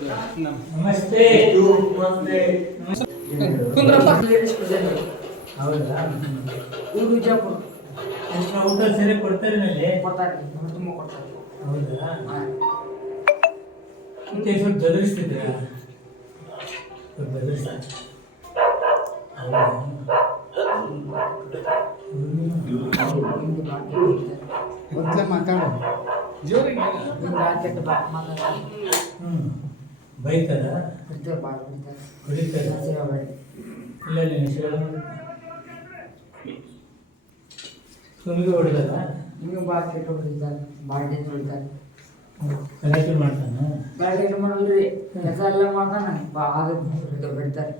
ನಮಸ್ತೆ. ಕುಂದ್ರಪ್ಪ. ಹೌದಾ? ಊರು ವಿಜಯಪುರ. ಊಟ ಸರಿ ಕೊಡ್ತಾರೆ ಮೇಲೆ ಕೊಡ್ತಾರೆ, ತುಂಬ ಕೊಡ್ತಾರೆ. ಹೌದಾ? ಮತ್ತೆ ಸ್ವಲ್ಪ ಬೆದರಿಸ್ತಿದ್ರ? ಮೊದಲೇ ಮಾತಾಡು ಜೋರಿಗೆ. ಬೈತಾರ ಹೊಡಿತಾರೆ. ಇಲ್ಲ ಸುಮ್ಮಿಗೆ ಹೊಡೆದಾರ ನಿಮಗೆ ಭಾಳ ಕೆಟ್ಟ ಹೊಡಿತಾರೆ, ಭಾಳ ಡೇಟ್ ಹೊಡಿತಾರೆ. ಕಲೆಕ್ಟ್ ಮಾಡ್ತಾನ ಭಾಳ ಡೇಟ್ ಮಾಡಲ್ರಿ, ಕೆಲಸ ಎಲ್ಲ ಮಾಡ್ತಾನೆ, ಭಾಳ ಬಿಡ್ತಾರೆ.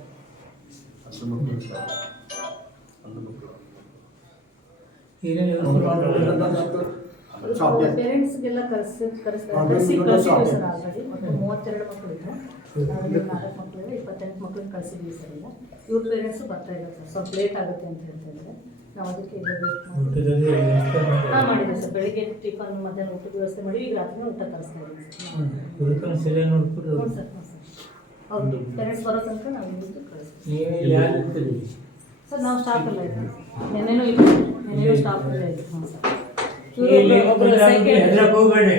ಪೇರೆಂಟ್ಸ್ಗೆಲ್ಲ ಕರೆಸಿ ಸರ್. ಆಲ್ರೆಡಿ ಒಂದು 32 ಮಕ್ಕಳಿದ್ರು, 4 ಮಕ್ಕಳಿಗೆ 28 ಮಕ್ಕಳಿಗೆ ಕಳಿಸಿದ್ವಿ ಸರ್. ಈಗ ಇವ್ರ ಪೇರೆಂಟ್ಸು ಬರ್ತಾ ಇದ್ದಾರೆ ಸರ್, ಸ್ವಲ್ಪ ಲೇಟ್ ಆಗುತ್ತೆ ಅಂತ ಹೇಳ್ತಾ ಇದ್ದಾರೆ. ನಾವು ಅದಕ್ಕೆ ಈಗ ಮಾಡಿದ್ವಿ ಸರ್. ಬೆಳಿಗ್ಗೆ ಟಿಫನ್, ಮಧ್ಯಾಹ್ನ ಊಟದ ವ್ಯವಸ್ಥೆ ಮಾಡಿ ಈಗ ರಾತ್ರಿ ಊಟ ತರಿಸ್ತಾ ಇದ್ದೀವಿ ಸರ್. ಹ್ಞೂ ಸರ್. ಅವ್ರು ಪೇರೆಂಟ್ಸ್ ಬರೋ ತನಕ ನಾವು ಇಲ್ಲಿಂದ ಕಳಿಸ್ತೀವಿ ಸರ್. ನಾವು ಸ್ಟಾಫ್ ಎಲ್ಲ ಇದ್ದೀವಿ, ನೆನ್ನೆನೂ ಸ್ಟಾಫ್ ಎಲ್ಲ ಇದ್ದೀವಿ. ಹ್ಞೂ ಸರ್. ಹೋಗ್ಬೇಡಿ,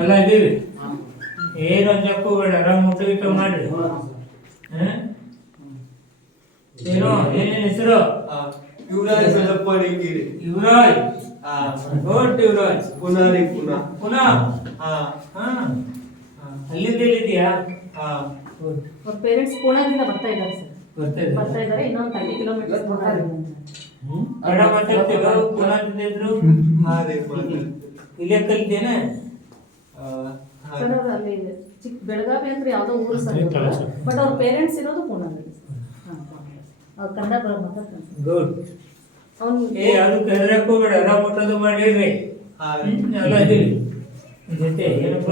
ಎಲ್ಲ ಇದೀವಿ. ಏನು ಹೋಗ್ಬೇಡಿ, ಆರಾಮ್ ಊಟ ಗೀಟ ಮಾಡಿ. ಏನೋ ಏನೇನು ಹೆಸರು? ಯುವರಾಜ್ ಸಲಪಡಿಗಿರಿ. ಯುವರಾಜ್. ಗುಡ್ ಯುವರಾಜ್. ಪುನಃ ಅಲ್ಲಿಂದ ಎಲ್ಲಿದ್ಯಾ? ಅವ್ರ ಪೇರೆಂಟ್ಸ್ ಪೂನಾದಿಂದ ಬರ್ತಾ ಇದ್ದಾರೆ ಸರ್. ಬರ್ತಾ ಇದ್ದಾರೆ, ಇನ್ನೊಂದು 30 ಕಿಲೋಮೀಟರ್ ಕನ್ನಡ ಮಾತಾಡ್ತೇವೆ. ಪುನಃ ಇದ್ರು ಇಲ್ಲೇ ಕಲಿತೇನೆ ಸರ್. ಅವ್ರು ಅಲ್ಲಿ ಬೆಳಗಾವಿ ಅಂದ್ರೆ ಯಾವುದೋ ಊರು ಸರ್, ಬಟ್ ಅವ್ರ ಪೇರೆಂಟ್ಸ್ ಇರೋದು ಪೂನಾದಲ್ಲಿ ಸರ್. ಅವ್ರು ಕನ್ನಡ ಮಾತಾಡ್ತಾರೆ. ಗುಡ್. ಅದು ಹೆದರಕ್ಕೆ ಹೋಗ್ಬೇಡ, ಆರಾಮ್ ಊಟದು ಮಾಡಿರ್ರಿ. ಎಲ್ಲ ಇದೀವಿ ಜೊತೆ. ಏನಪ್ಪ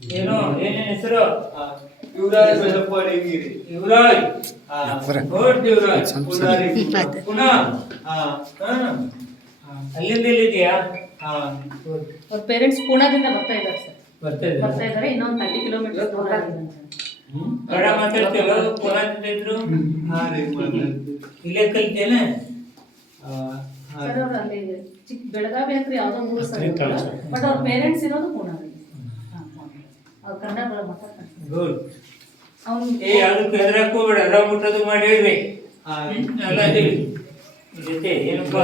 ಏನೋ ಏನೇನು ಹೆಸರು? ಯುವರಾಜ್ ಸಲಪಡಿಗಿರಿ. ಯುವರಾಜ್. ಗುಡ್ ಯುವರಾಜ್. ಪುನಃ ಅಲ್ಲಿಂದ ಎಲ್ಲಿದ್ಯಾ? ಅವ್ರ ಪೇರೆಂಟ್ಸ್ ಪೂನಾದಿಂದ ಬರ್ತಾ ಇದ್ದಾರೆ ಸರ್. ಬರ್ತಾ ಇದ್ದಾರೆ, ಇನ್ನೊಂದು 30 ಕಿಲೋಮೀಟರ್ ಕನ್ನಡ ಮಾತಾಡ್ತೇವೆ. ಪುನಃ ಇದ್ರು ಇಲ್ಲೇ ಕಲಿತೇನೆ ಸರ್. ಅವ್ರು ಅಲ್ಲಿ ಬೆಳಗಾವಿ ಅಂದ್ರೆ ಯಾವುದೋ ಊರು ಸರ್, ಬಟ್ ಅವ್ರ ಪೇರೆಂಟ್ಸ್ ಇರೋದು ಪೂನಾದಲ್ಲಿ. ಅವ್ರು ಕನ್ನಡ ಮಾತಾಡ್ತಾರೆ. ಗುಡ್. ಅದಕ್ಕೆ ಹೆದರಕ್ಕೆ ಹೋಗ್ಬೇಡ, ಆರಾಮ್ ಊಟದು ಮಾಡಿರ್ರಿ. ಎಲ್ಲ ಇದೀವಿ ಜೊತೆ. ಏನಪ್ಪ?